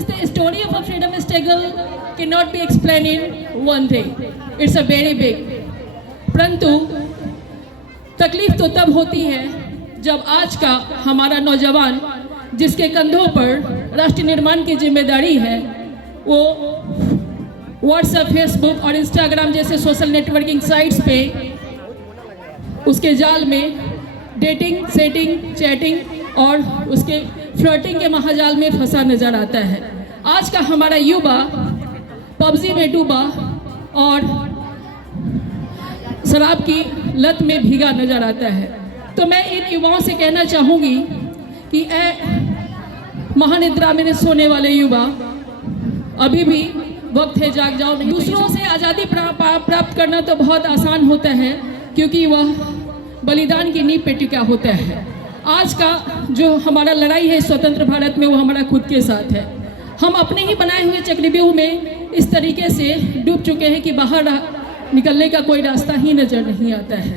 The story of a freedom struggle cannot be explained in one day. It's a very big. परंतु तकलीफ तो तब होती है जब आज का हमारा नौजवान जिसके कंधों पर राष्ट्र निर्माण की जिम्मेदारी है वो व्हाट्सएप, फेसबुक और इंस्टाग्राम जैसे सोशल नेटवर्किंग साइट्स पे उसके जाल में डेटिंग, सेटिंग, चैटिंग और उसके फ्लर्टिंग के महाजाल में फंसा नजर आता है। आज का हमारा युवा पबजी में डूबा और शराब की लत में भीगा नजर आता है। तो मैं इन युवाओं से कहना चाहूँगी कि महानिद्रा में सोने वाले युवा, अभी भी वक्त है, जाग जाओ। दूसरों से आज़ादी प्राप्त करना तो बहुत आसान होता है क्योंकि वह बलिदान की नींव पे टिका होता है। आज का जो हमारा लड़ाई है स्वतंत्र भारत में वो हमारा खुद के साथ है। हम अपने ही बनाए हुए चक्रव्यूह में इस तरीके से डूब चुके हैं कि बाहर निकलने का कोई रास्ता ही नजर नहीं आता है।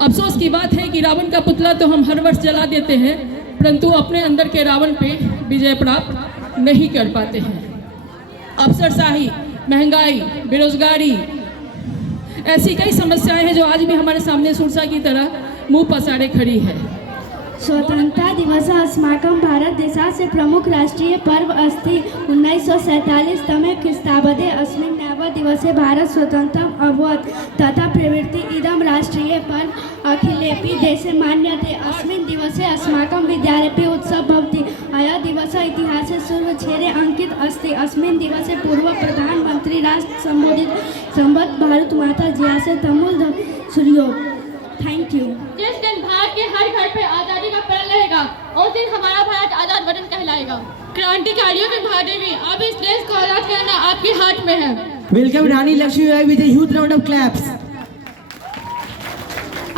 अफसोस की बात है कि रावण का पुतला तो हम हर वर्ष जला देते हैं परंतु अपने अंदर के रावण पे विजय प्राप्त नहीं कर पाते हैं। अफसरशाही, महंगाई, बेरोजगारी, ऐसी कई समस्याएं हैं जो आज भी हमारे सामने सुरसा की तरह मुंह पसारे खड़ी है। स्वतंत्रता दिवस अस्माकं भारत देशस्य प्रमुख राष्ट्रीय पर्व अस्ति। 1947 तमे ख्रीष्टाब्दे अस्मिन्नेव दिवसे भारत स्वतन्त्रम् अभवत् तथा प्रवृत्ति इदं राष्ट्रीय पर्व अखिलेपि देशे मान्यते। अस्मिन् दिवसे अस्माकं विद्यालयेपि उत्सव भवति। अयं दिवसः इतिहासे सुवर्णक्षरे अंकित अस्ति। अस्मिन् दिवसे पूर्व प्रधानमंत्री राष्ट्र संबोधित भारत माता जियासे तमूल सूर्यो। Thank you. जिस दिन भारत के हर घर पे आज़ादी का प्रण रहेगा उस दिन हमारा भारत आज़ाद वतन कहलाएगा। क्रांतिकारियों के भाने में अब इस देश को आज़ाद करना आपके हाथ में है। Welcome Rani Lakshmibai with a huge round of claps।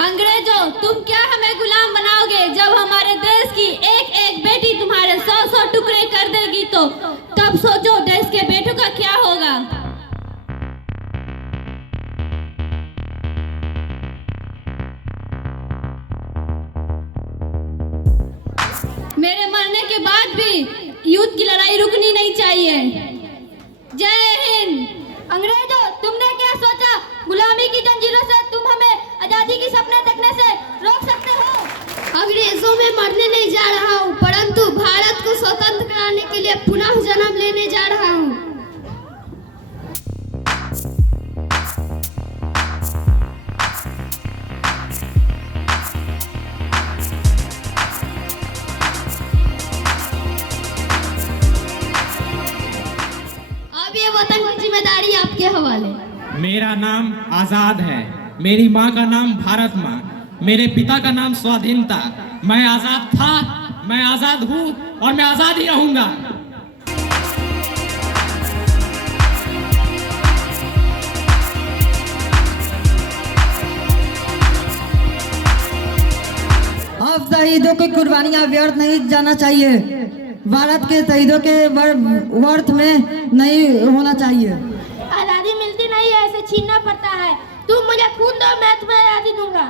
अंग्रेजों, तुम क्या हमें गुलाम बनाओगे? जब हमारे देश की एक एक बेटी तुम्हारे 100-100 टुकड़े कर देगी तो तब सोचो देश के बेटों का क्या होगा। मेरे मरने के बाद भी युद्ध की लड़ाई रुकनी नहीं चाहिए। जय हिंद। अंग्रेजों, तुमने क्या सोचा? गुलामी की जंजीरों से तुम हमें आजादी की सपने देखने से रोक सकते हो? अंग्रेजों में मरने नहीं जा रहा हूँ परंतु भारत को स्वतंत्र कराने के लिए पुनः जन्म लेने जा रहा हूँ। वतन की जिम्मेदारी आपके हवाले। मेरा नाम आजाद है, मेरी माँ का नाम भारत माँ, मेरे पिता का नाम स्वाधीनता। मैं आजाद था, मैं आजाद हूँ और मैं आजाद ही रहूंगा। अब शहीदों की कुर्बानियां व्यर्थ नहीं जाना चाहिए। भारत के शहीदों के व्यर्थ में नहीं होना चाहिए। आजादी मिलती नहीं है, इसे छीनना पड़ता है। तुम मुझे खून दो, मैं तुम्हें आजादी दूंगा।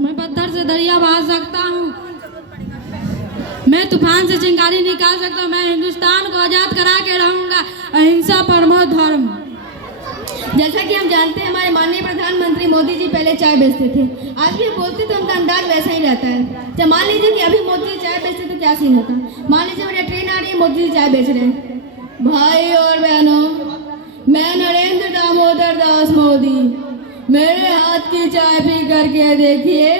मैं पत्थर से दरिया बहा सकता हूँ, मैं तूफान से चिंगारी निकाल सकता हूँ। मैं हिंदुस्तान को आजाद करा के रहूंगा। अहिंसा परमो धर्म। जैसा कि हम जानते हैं हमारे माननीय प्रधानमंत्री मोदी जी पहले चाय बेचते थे, आज भी बोलते तो उनका अंदाज वैसा ही रहता है। जब मान लीजिए कि अभी मोदी जी चाय बेचते तो क्या सीन होता। मान लीजिए मेरी ट्रेन आ रही है, मोदी जी चाय बेच रहे हैं। भाई और बहनों, मैं नरेंद्र दामोदर दास मोदी, मेरे हाथ की चाय पी करके देखिए।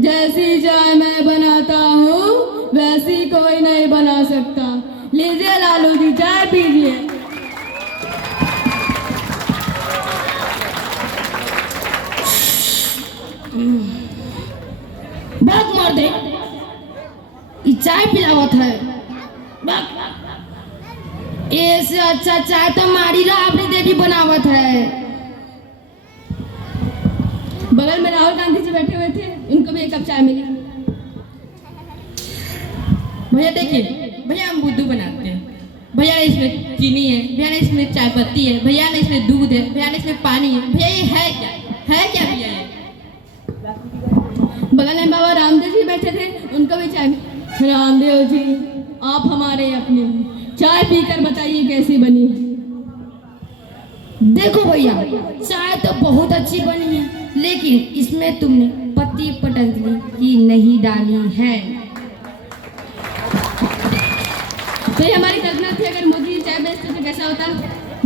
जैसी चाय मैं बनाता हूँ वैसी कोई नहीं बना सकता। लीजिए लालू जी, चाय पीजिए। बहुत मर दे, चाय पिलावत है। ऐसे अच्छा चाय तो मारी राबड़ी देवी बनावत है। बगल में राहुल गांधी जी बैठे हुए थे, उनको भी एक कप चाय मिली। भैया देखिए, भैया हम बुद्धू बनाते हैं। भैया इसमें चीनी है, भैया इसमें चाय पत्ती है, भैया ने इसमें दूध है, भैया ने इसमें पानी है। भैया ये है क्या? है क्या भैया? ये बगल में बाबा रामदेव जी बैठे थे, उनको भी चाय। रामदेव जी, आप हमारे अपने, चाय पीकर बताइए कैसी बनी। देखो भैया, चाय तो बहुत अच्छी बनी है, लेकिन इसमें तुमने पत्ती पतंजलि की नहीं डाली है। तो ये हमारी कल्पना थी, अगर मोदी जी चाय बेचते तो कैसा होता।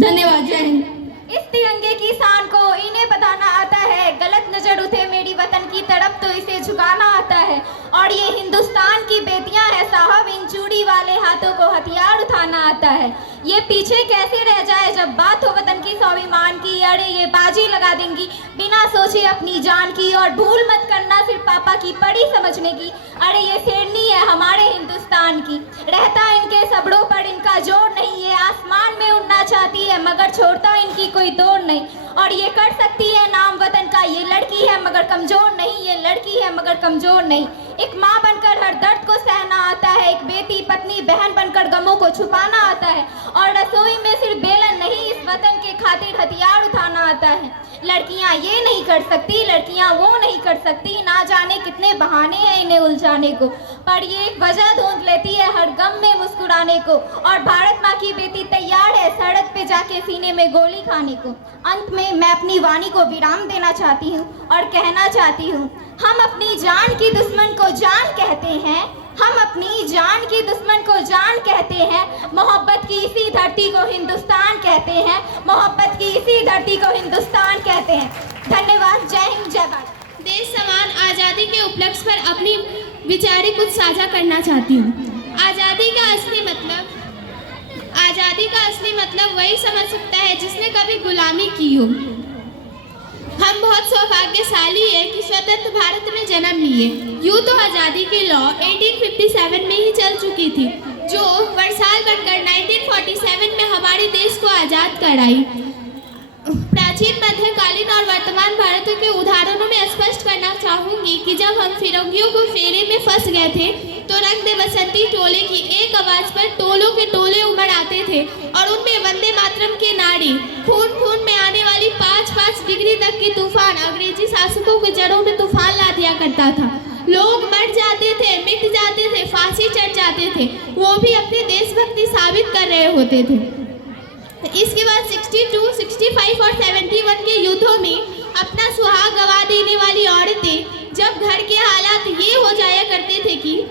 धन्यवाद, जय हिंद। इस तिरंगे की शान को इन्हें बताना आता है, गलत नजर उठे मेरी वतन की तरफ तो इसे झुकाना आता है। और ये हिंदुस्तान की बेटियां हैं साहब, इन चूड़ी वाले हाथों को हथियार उठाना आता है। ये पीछे कैसे रह जाए जब बात हो वतन की स्वाभिमान की। अरे ये बाजी लगा देंगी बिना सोचे अपनी जान की, और भूल मत करना सिर्फ पापा की पड़ी समझने की। अरे ये शेरनी है हमारे हिंदुस्तान की, रहता इनके सबड़ों पर इनका जोर नहीं। ये आसमान में उड़ना चाहती है मगर छोड़ता इनकी कोई दौड़ नहीं। और ये कर सकती है नाम वतन का, ये लड़की है मगर कमजोर नहीं, ये लड़की है मगर कमजोर नहीं। एक माँ बनकर हर दर्द को सहना आता है, एक बेटी पत्नी बहन बनकर गमों को छुपाना आता है। और रसोई में सिर्फ बेलन नहीं, इस वतन के खातिर हथियार उठाना आता है। लड़कियां ये नहीं कर सकती, लड़कियां वो नहीं कर सकती, ना जाने कितने बहाने हैं इन्हें उलझाने को, पर ये एक वजह ढूंढ लेती है हर गम में मुस्कुराने को। और भारत माँ की बेटी तैयार है सड़क पे जाके सीने में गोली खाने को। अंत में मैं अपनी वाणी को विराम देना चाहती हूँ और कहना चाहती हूँ, हम अपनी जान की दुश्मन को जान कहते हैं, हम अपनी जान की दुश्मन को जान कहते हैं। मोहब्बत की इसी धरती को हिंदुस्तान कहते हैं, मोहब्बत की इसी धरती को हिंदुस्तान कहते हैं। धन्यवाद, जय हिंद, जय भारत। देश समान आज़ादी के उपलक्ष्य पर अपनी विचारें कुछ साझा करना चाहती हूँ। आज़ादी का असली मतलब वही समझ सकता है जिसने कभी गुलामी की हो। हम बहुत सौभाग्यशाली है कि स्वतंत्र भारत में जन्म लिए। यूँ तो आज़ादी की लॉ 1857 में ही चल चुकी थी, जो वर्षाल बनकर 1947 में हमारे देश को आज़ाद कराई। प्राचीन, मध्यकालीन और वर्तमान भारत के उदाहरणों में स्पष्ट करना चाहूँगी कि जब हम फिरंगियों को फेरे में फंस गए थे तो रंग दे बसंती टोले की एक आवाज़ पर टोलों के टोले उमड़ आते थे, और उनमें वंदे मातरम के नारे, खून खून में आने वाली 5-5 डिग्री तक की तूफान अंग्रेजी शासकों के जड़ों में तूफान ला दिया करता था। लोग मर जाते थे, मिट जाते थे, फांसी चढ़ जाते थे, वो भी अपनी देशभक्ति साबित कर रहे होते थे। इसके बाद 62, 65 और 71 के युद्धों में अपना सुहाग गवा देने वाली औरतें जब घर के हालात ये हो जाया करते थे कि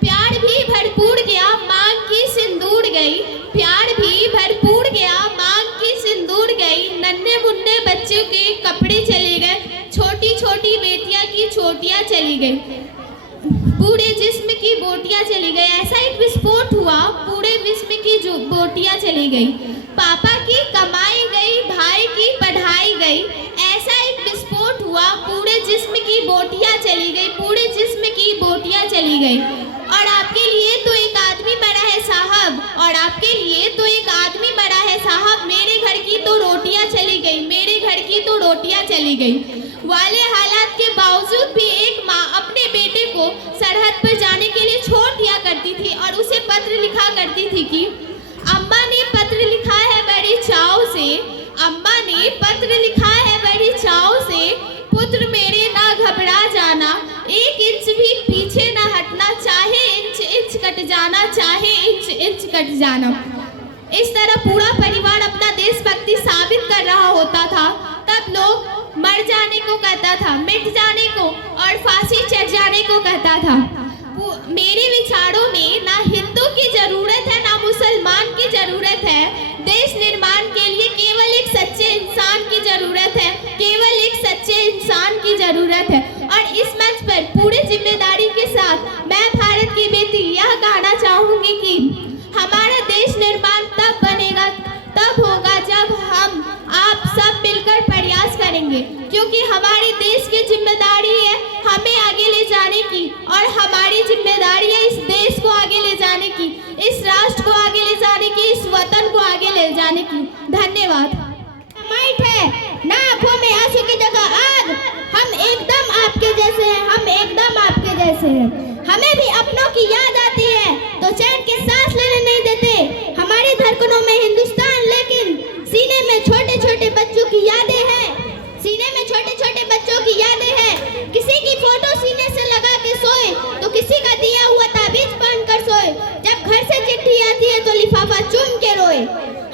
प्यार भी भरपूर गया मांग की सिंदूर गई, प्यार भी भरपूर गया मांग की सिंदूर गई, नन्हे मुन्ने बच्चों के कपड़े चले गए, छोटी छोटी बेटियां की छोटियां चली गई, पूरे जिस्म की बोटियां चली गई। ऐसा एक विस्फोट हुआ, पूरे विश्व की जो बोटियां चली गई। पापा की कमाई गई, भाई की पढ़ाई गई। ऐसा एक विस्फोट हुआ, पूरे जिस्म की बोटियां चली गई, पूरे जिस्म की बोटियां चली गई। और आपके लिए तो एक आदमी मरा है साहब, और आपके लिए तो एक आदमी मरा है साहब, मेरे घर की तो रोटियां चली गई, मेरे घर की तो रोटियां चली गई वाले हालात के बावजूद भी एक माँ अपने बेटे को सरहद पर जाने के लिए छोड़ दिया करती थी और उसे पत्र लिखा करती थी कि अम्मा ने पत्र लिखा है बड़ी चाव से, अम्मा ने पत्र लिखा है बड़ी चाव से, पुत्र मेरे ना घबरा जाना, एक इंच भी पीछे ना हटना, चाहे इंच इंच कट जाना, चाहे इंच इंच कट जाना। इस तरह पूरा परिवार अपना देशभक्ति साबित कर रहा होता था। तब लोग मर जाने को कहता था, मिट जाने को और फांसी चढ़ जाने को कहता था। मेरे विचारों में ना हिंदू की जरूरत है ना मुसलमान की जरूरत है। देश निर्माण के लिए केवल एक सच्चे इंसान की जरूरत है, केवल एक सच्चे इंसान की जरूरत है। और इस मंच पर पूरी जिम्मेदारी के साथ मैं भारत की बेटी यह कहना चाहूँगी कि हमारा देश निर्माण तब बनेगा, तब होगा जब हम आप सब मिलकर प्रयास करेंगे, क्योंकि हमारे देश की जिम्मेदारी है हमें आगे ले जाने की, और हमारी जिम्मेदारी है इस देश को आगे ले जाने की, इस राष्ट्र को आगे ले जाने की, इस वतन को आगे ले जाने की। धन्यवाद। माइट है ना आंखों में आंसू की जगह आग, हम एकदम आपके जैसे हैं, हम एकदम आपके जैसे हैं। हमें भी अपनों की याद आती है तो चैन के सांस लेने नहीं देते। हमारे धड़कनों में हिंदुस्तान, लेकिन सीने में छोटे छोटे बच्चों की यादें हैं, सीने में छोटे छोटे बच्चों की यादें हैं। के रोए।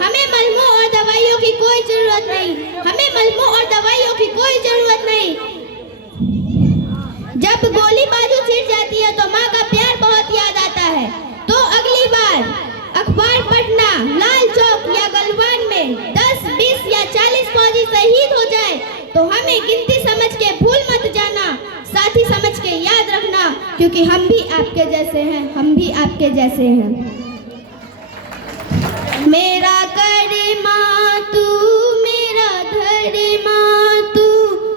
हमें मलमों और दवाइयों की कोई जरूरत नहीं, हमें मलमों और दवाइयों की कोई जरूरत नहीं। जब गोली बाजू छिड़ जाती है तो माँ का प्यार बहुत याद आता है। तो अगली बार अखबार पढ़ना लाल चौक या गलवान में 10, 20 या 40 फौजी शहीद हो जाए तो हमें गिनती समझ के भूल मत जाना, साथी समझ के याद रखना, क्योंकि हम भी आपके जैसे हैं, हम भी आपके जैसे हैं। मेरा करीमा तू, मेरा धर्मा तू,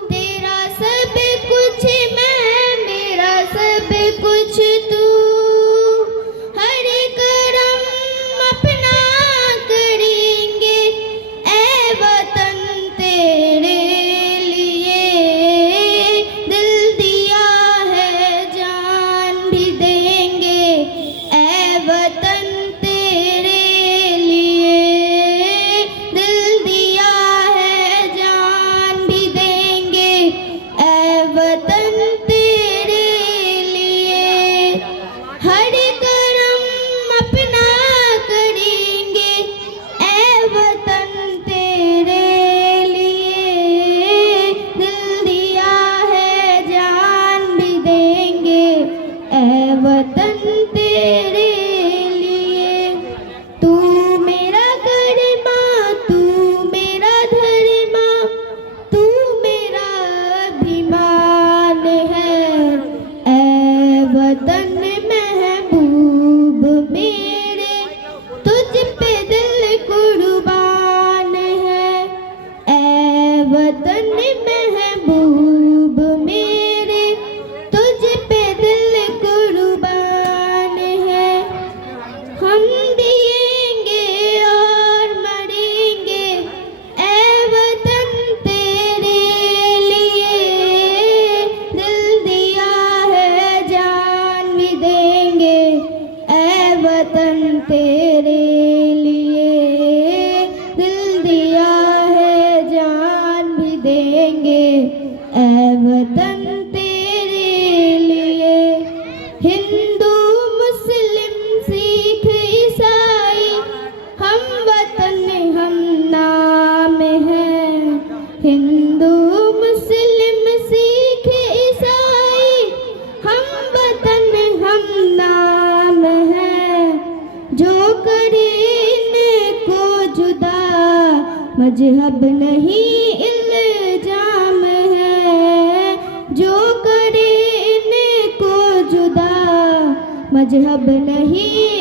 तेरा सब कुछ मैं, मेरा सब कुछ तू। हर करम अपना करेंगे ऐ वतन तेरे लिए, दिल दिया है जान भी देंगे ऐ वतन तेरे लिए, दिल दिया है जान भी देंगे ऐ वतन तेरे लिए। हर करम अपना करेंगे ऐ वतन तेरे लिए, दिल दिया है जान भी देंगे ऐ वतन तेरे लिए। तू मेरा करीमा, तू मेरा धर्मा, तू मेरा अभिमान है ऐ वतन महबूब मेरे, तुझ पे दिल कुर्बान है ऐ वतन महबूब मेरे, तुझ पे दिल कुर्बान है। हम दिएंगे और मरेंगे ऐ वतन तेरे लिए, दिल दिया है जान भी देंगे ऐ वतन तेरे लिए, दिल दिया है जान भी देंगे ऐ वतन तेरे लिए। हिंदू मुस्लिम सिख ईसाई हम वतन हम नाम हैं, हिंदू मुस्लिम सिख ईसाई हम वतन हम नाम हैं। जो करे इनको जुदा मजहब नहीं इल्जाम है, जो करे इनको जुदा मजहब नहीं